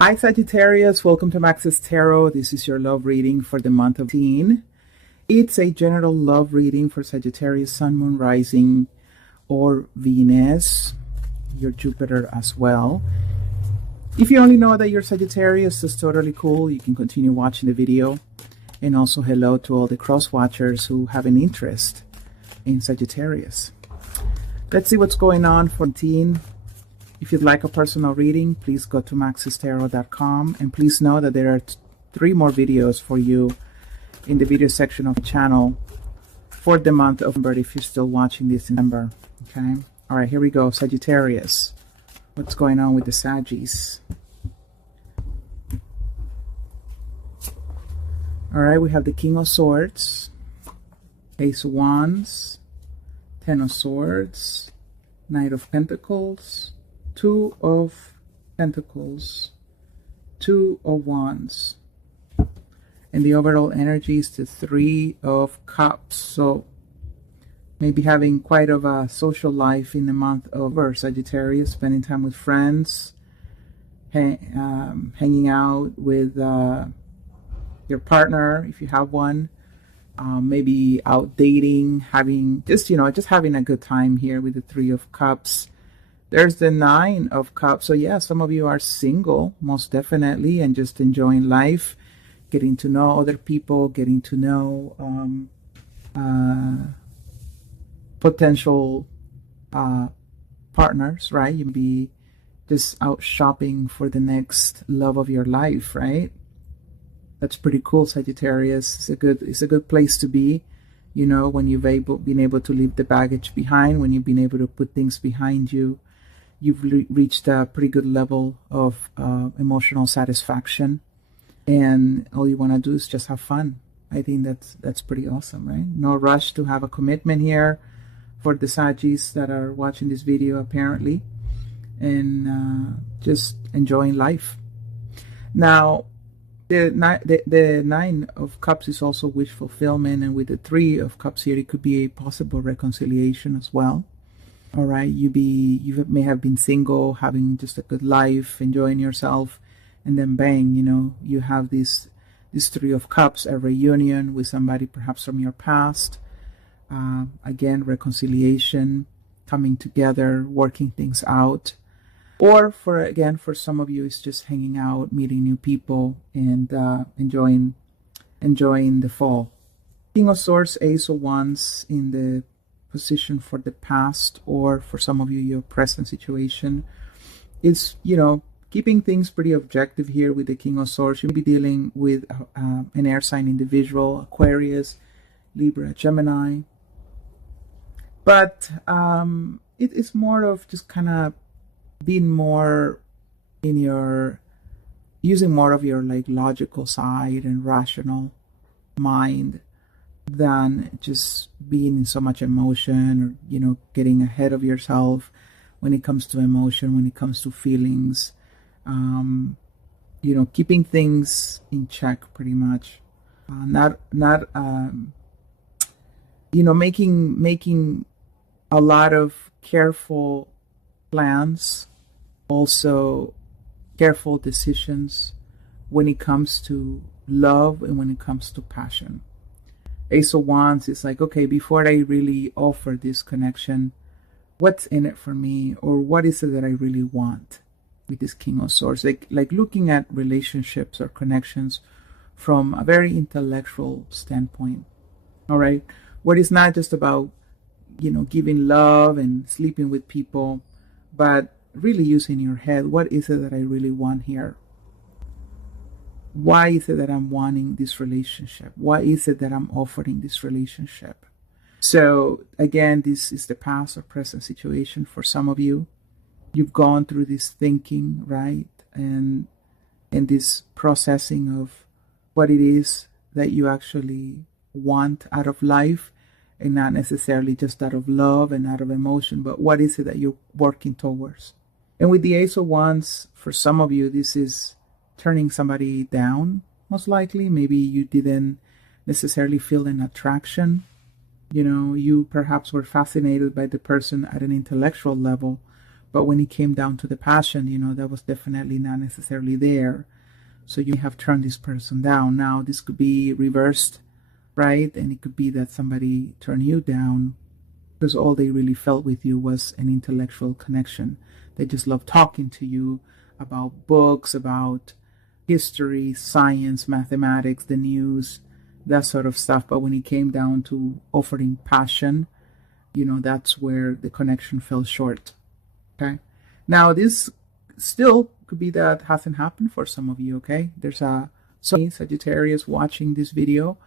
Hi Sagittarius, welcome to Max's Tarot. This is your love reading for the month of teen. It's a general love reading for Sagittarius, Sun, Moon, Rising, or Venus, your Jupiter as well. If you only know that you're Sagittarius, that's totally cool. You can continue watching the video. And also hello to all the cross watchers who have an interest in Sagittarius. Let's see what's going on for teen. If you'd like a personal reading, please go to maxestarot.com, and please know that there are 3 more videos for you in the video section of the channel for the month of November if you're still watching this in November. Okay? All right, here we go. Sagittarius. What's going on with the Saggies? All right, we have the King of Swords, Ace of Wands, Ten of Swords, Knight of Pentacles, Two of Pentacles, Two of Wands. And the overall energy is the Three of Cups. So maybe having quite of a social life in the month of Sagittarius, spending time with friends, hanging out with your partner if you have one, maybe out dating, having just having a good time here with the Three of Cups. There's the Nine of Cups. So yeah, some of you are single, most definitely, and just enjoying life, getting to know other people, getting to know potential partners, right? You'd be just out shopping for the next love of your life, right? That's pretty cool, Sagittarius. It's a good place to be, you know, when you've been able to leave the baggage behind, when you've been able to put things behind you. You've reached a pretty good level of emotional satisfaction, and all you want to do is just have fun. I think that's pretty awesome, right? No rush to have a commitment here for the Saggies that are watching this video, apparently, and just enjoying life. Now, the Nine of Cups is also wish fulfillment, and with the Three of Cups here, it could be a possible reconciliation as well. All right, you may have been single, having just a good life, enjoying yourself, and then bang, you know, you have this Three of Cups, a reunion with somebody perhaps from your past. Again, reconciliation, coming together, working things out. Or for some of you, it's just hanging out, meeting new people, and enjoying the fall. King of Swords, Ace of Wands in the position for the past, or for some of you, your present situation. It's, you know, keeping things pretty objective here with the King of Swords. You'll be dealing with an air sign individual, Aquarius, Libra, Gemini. But it is more of just kind of being more in your, using more of your like logical side and rational mind than just being in so much emotion, or, you know, getting ahead of yourself when it comes to emotion, when it comes to feelings. You know, keeping things in check pretty much. Not you know, making a lot of careful plans, also careful decisions when it comes to love and when it comes to passion. Ace of Wands is like, okay, before I really offer this connection, what's in it for me, or what is it that I really want with this King of Swords? Like looking at relationships or connections from a very intellectual standpoint. All right, what is not just about, you know, giving love and sleeping with people, but really using your head. What is it that I really want here? Why is it that I'm wanting this relationship? Why is it that I'm offering this relationship? So again, this is the past or present situation for some of you. You've gone through this thinking, right? And this processing of what it is that you actually want out of life, and not necessarily just out of love and out of emotion, but what is it that you're working towards? And with the Ace of Wands, for some of you, this is turning somebody down, most likely. Maybe you didn't necessarily feel an attraction. You know, you perhaps were fascinated by the person at an intellectual level, But when it came down to the passion, that was definitely not necessarily there. So you have turned this person down. Now this could be reversed, right? And it could be that somebody turned you down because all they really felt with you was an intellectual connection. They just loved talking to you about books, about history, science, mathematics, the news, that sort of stuff. But when it came down to offering passion, that's where the connection fell short. Okay. Now this still could be that hasn't happened for some of you. Okay. There's a Sagittarius watching this video,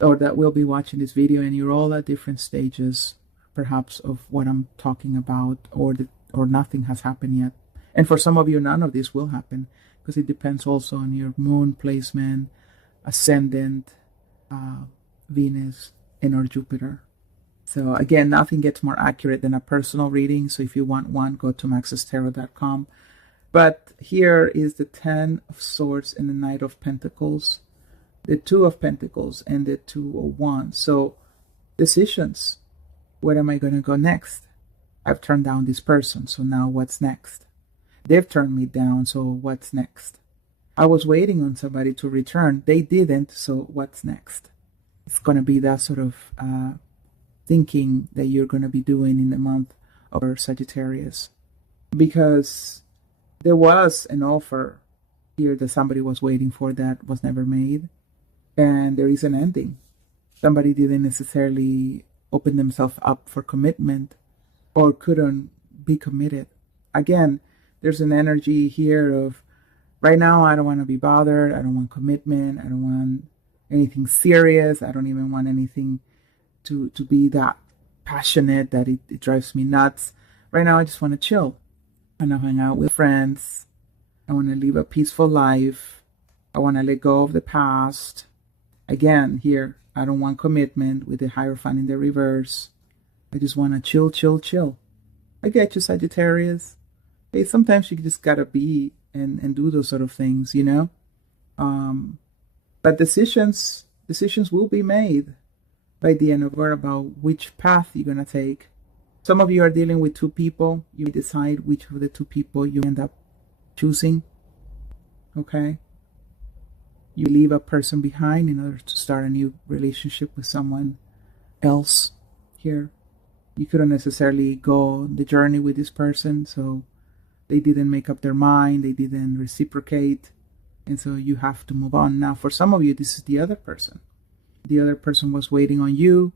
or that will be watching this video, and you're all at different stages perhaps of what I'm talking about, or nothing has happened yet. And for some of you, none of this will happen, because it depends also on your moon placement, ascendant, Venus, and or Jupiter. So again, nothing gets more accurate than a personal reading. So if you want one, go to maxestarot.com. But here is the 10 of Swords and the Knight of Pentacles, the 2 of Pentacles, and the 2 of Wands. So decisions. Where am I going to go next? I've turned down this person, so now what's next? They've turned me down, so what's next? I was waiting on somebody to return. They didn't, so what's next? It's going to be that sort of thinking that you're going to be doing in the month of Sagittarius. Because there was an offer here that somebody was waiting for that was never made. And there is an ending. Somebody didn't necessarily open themselves up for commitment or couldn't be committed. Again, there's an energy here of, right now, I don't want to be bothered. I don't want commitment. I don't want anything serious. I don't even want anything to be that passionate that it drives me nuts. Right now, I just want to chill. I want to hang out with friends. I want to live a peaceful life. I want to let go of the past. Again, here, I don't want commitment with the Hierophant in the reverse. I just want to chill, chill, chill. I get you, Sagittarius. Hey, sometimes you just gotta be and do those sort of things, But decisions will be made by the end of it about which path you're gonna take. Some of you are dealing with 2 people. You decide which of the 2 people you end up choosing. Okay? You leave a person behind in order to start a new relationship with someone else here. You couldn't necessarily go the journey with this person, so they didn't make up their mind, they didn't reciprocate, and so you have to move on. Now, for some of you, this is the other person. The other person was waiting on you,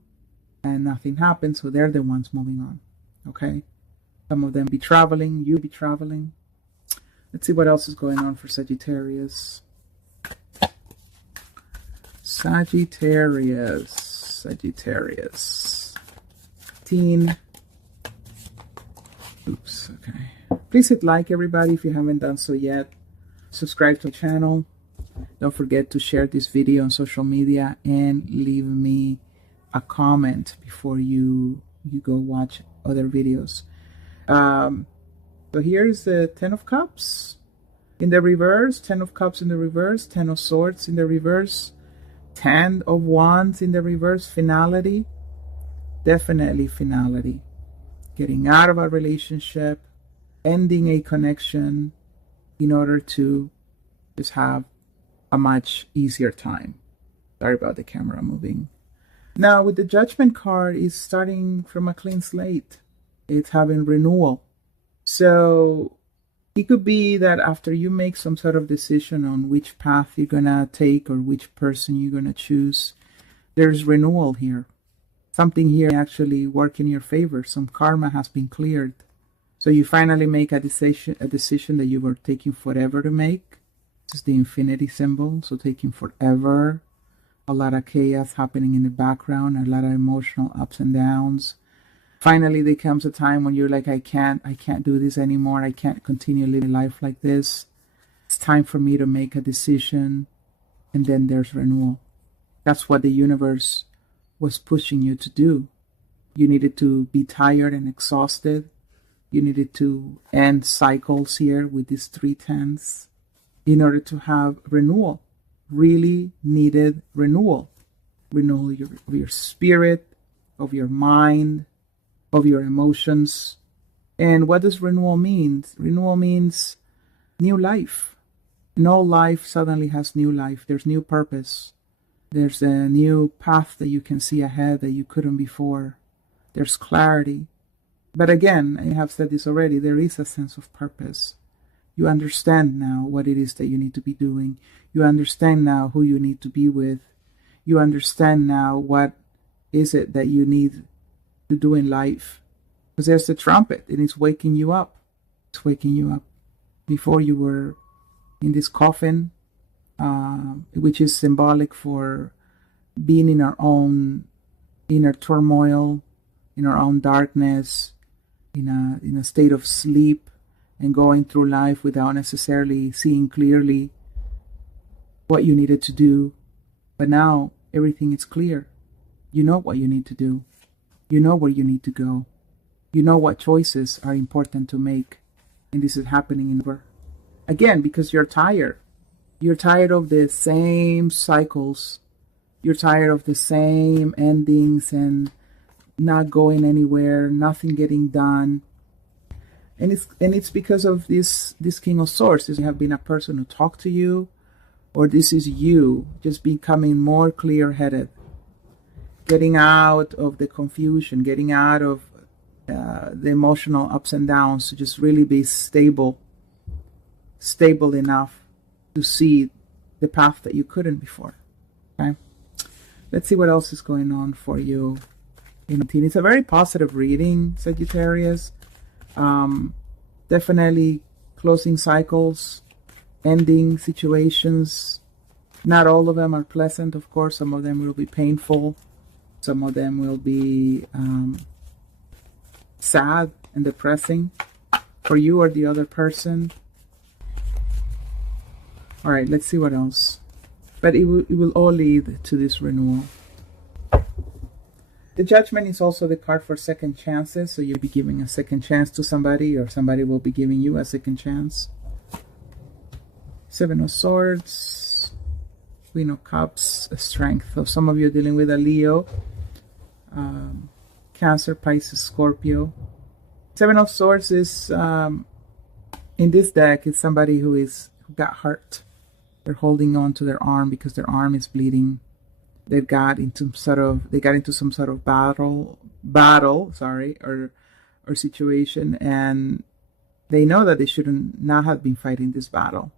and nothing happened, so they're the ones moving on. Okay? Some of them be traveling, you be traveling. Let's see what else is going on for Sagittarius. Sagittarius. Teen. Oops, okay. Please hit like, everybody, if you haven't done so yet. Subscribe to the channel. Don't forget to share this video on social media and leave me a comment before you go watch other videos. So here's the 10 of Cups in the reverse, 10 of Cups in the reverse, 10 of Swords in the reverse, 10 of Wands in the reverse. Finality. Definitely finality. Getting out of a relationship, ending a connection in order to just have a much easier time. Sorry about the camera moving. Now with the Judgment card, is starting from a clean slate. It's having renewal. So it could be that after you make some sort of decision on which path you're gonna take or which person you're gonna choose, there's renewal here. Something here actually work in your favor. Some karma has been cleared. So you finally make a decision that you were taking forever to make. This is the infinity symbol, so taking forever. A lot of chaos happening in the background, a lot of emotional ups and downs. Finally, there comes a time when you're like, I can't do this anymore. I can't continue living life like this. It's time for me to make a decision. And then there's renewal. That's what the universe was pushing you to do. You needed to be tired and exhausted. You needed to end cycles here with these 3 10s in order to have renewal. Really needed renewal. Renewal of your spirit, of your mind, of your emotions. And what does renewal mean? Renewal means new life. No life suddenly has new life. There's new purpose. There's a new path that you can see ahead that you couldn't before. There's clarity. But again, I have said this already, there is a sense of purpose. You understand now what it is that you need to be doing. You understand now who you need to be with. You understand now what is it that you need to do in life. Because there's the trumpet, and it's waking you up. It's waking you up. Before you were in this coffin, which is symbolic for being in our own inner turmoil, in our own darkness, in a state of sleep, and going through life without necessarily seeing clearly what you needed to do. But now everything is clear. You know what you need to do. You know where you need to go. You know what choices are important to make. And this is happening in work. Again, because you're tired. You're tired of the same cycles. You're tired of the same endings and not going anywhere, nothing getting done. And it's because of this King of Swords. This have been a person who talked to you, or this is you just becoming more clear-headed, getting out of the confusion, getting out of the emotional ups and downs, to just really be stable enough to see the path that you couldn't before. Okay, let's see what else is going on for you. It's a very positive reading, Sagittarius. Definitely closing cycles, ending situations. Not all of them are pleasant, of course. Some of them will be painful. Some of them will be sad and depressing for you or the other person. All right, let's see what else. But it will all lead to this renewal. The Judgment is also the card for second chances. So you'll be giving a second chance to somebody, or somebody will be giving you a second chance. Seven of Swords, Queen of Cups, Strength. So some of you are dealing with a Leo, Cancer, Pisces, Scorpio. Seven of Swords is, in this deck, is somebody who got hurt. They're holding on to their arm because their arm is bleeding. They got into some sort of battle, or situation, and they know that they shouldn't not have been fighting this battle,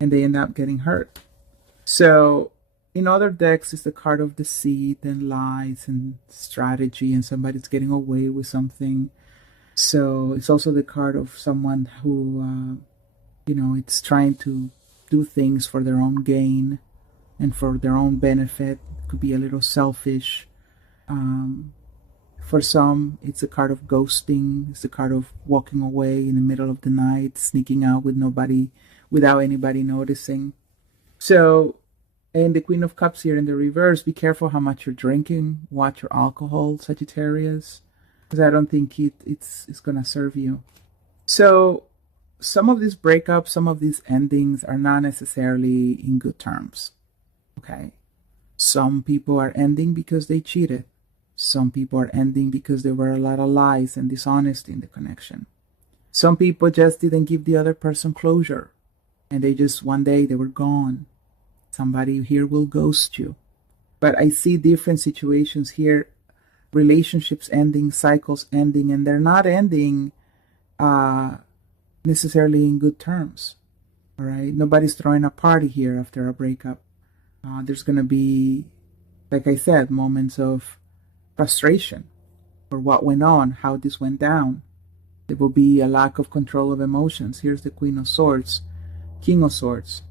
and they end up getting hurt. So in other decks, it's the card of deceit and lies and strategy, and somebody's getting away with something. So it's also the card of someone who, it's trying to do things for their own gain and for their own benefit. Could be a little selfish. For some, it's a card of ghosting. It's a card of walking away in the middle of the night, sneaking out without anybody noticing. So, and the Queen of Cups here in the reverse, be careful how much you're drinking. Watch your alcohol, Sagittarius, because I don't think it's going to serve you. So some of these breakups, some of these endings are not necessarily in good terms. Okay. Some people are ending because they cheated. Some people are ending because there were a lot of lies and dishonesty in the connection. Some people just didn't give the other person closure, and one day they were gone. Somebody here will ghost you. But I see different situations here, relationships ending, cycles ending, and they're not ending necessarily in good terms. All right? Nobody's throwing a party here after a breakup. There's going to be, like I said, moments of frustration for what went on, how this went down. There will be a lack of control of emotions. Here's the Queen of Swords, King of Swords.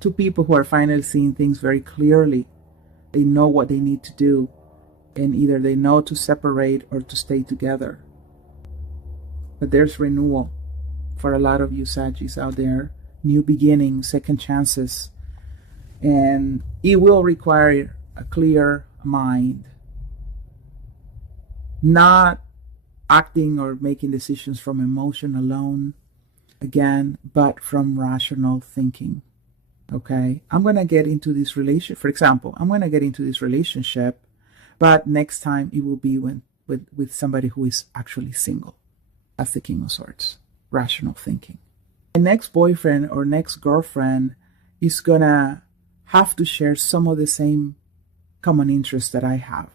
Two people who are finally seeing things very clearly. They know what they need to do, and either they know to separate or to stay together. But there's renewal for a lot of you Sagittarius out there. New beginnings, second chances. And it will require a clear mind. Not acting or making decisions from emotion alone, again, but from rational thinking. Okay? I'm going to get into this relationship. For example, I'm going to get into this relationship, but next time it will be with somebody who is actually single. That's the King of Swords, rational thinking. My next boyfriend or next girlfriend is gonna have to share some of the same common interests that I have.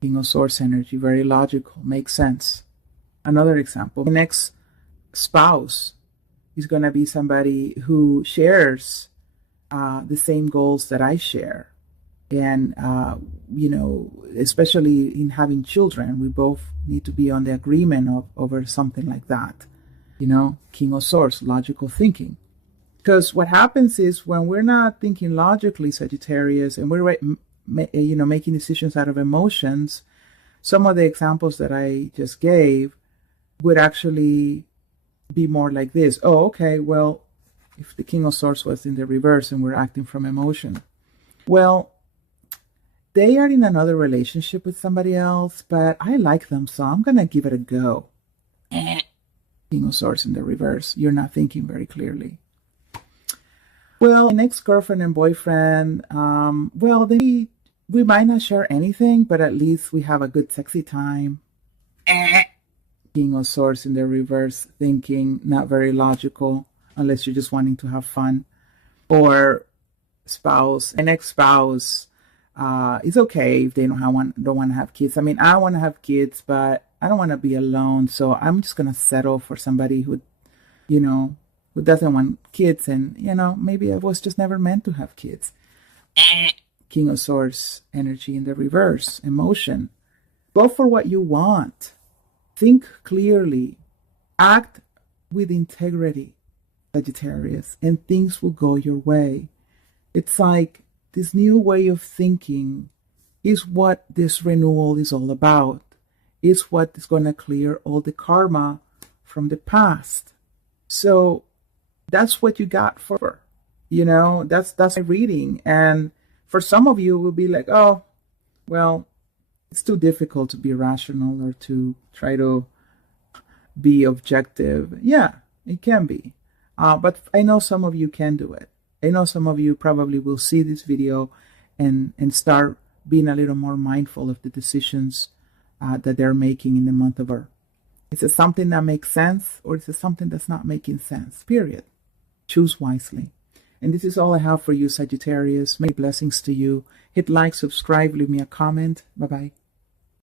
King of Swords energy, very logical, makes sense. Another example, my next spouse is gonna be somebody who shares the same goals that I share. And, especially in having children, we both need to be on the agreement over something like that. King of Swords, logical thinking. Because what happens is when we're not thinking logically, Sagittarius, and we're making decisions out of emotions, some of the examples that I just gave would actually be more like this. Oh, okay, well, if the King of Swords was in the reverse and we're acting from emotion, well, they are in another relationship with somebody else, but I like them, so I'm going to give it a go. King of Swords in the reverse. You're not thinking very clearly. Well, next girlfriend and boyfriend, we might not share anything, but at least we have a good sexy time. King of Swords in the reverse, thinking, not very logical, unless you're just wanting to have fun. Or spouse, an ex-spouse, it's okay if they don't want to have kids. I mean, I want to have kids, but I don't want to be alone. So I'm just going to settle for somebody who doesn't want kids. And, maybe I was just never meant to have kids. King of Swords energy in the reverse, emotion. Go for what you want. Think clearly. Act with integrity, Sagittarius, and things will go your way. It's like this new way of thinking is what this renewal is all about. It's what is going to clear all the karma from the past. So that's what you got for, that's my reading. And for some of you, it will be like, oh, well, it's too difficult to be rational or to try to be objective. Yeah, it can be. But I know some of you can do it. I know some of you probably will see this video and start being a little more mindful of the decisions that they're making in the month of Earth. Is it something that makes sense, or is it something that's not making sense? Period. Choose wisely. And this is all I have for you, Sagittarius. Many blessings to you. Hit like, subscribe, leave me a comment. Bye-bye.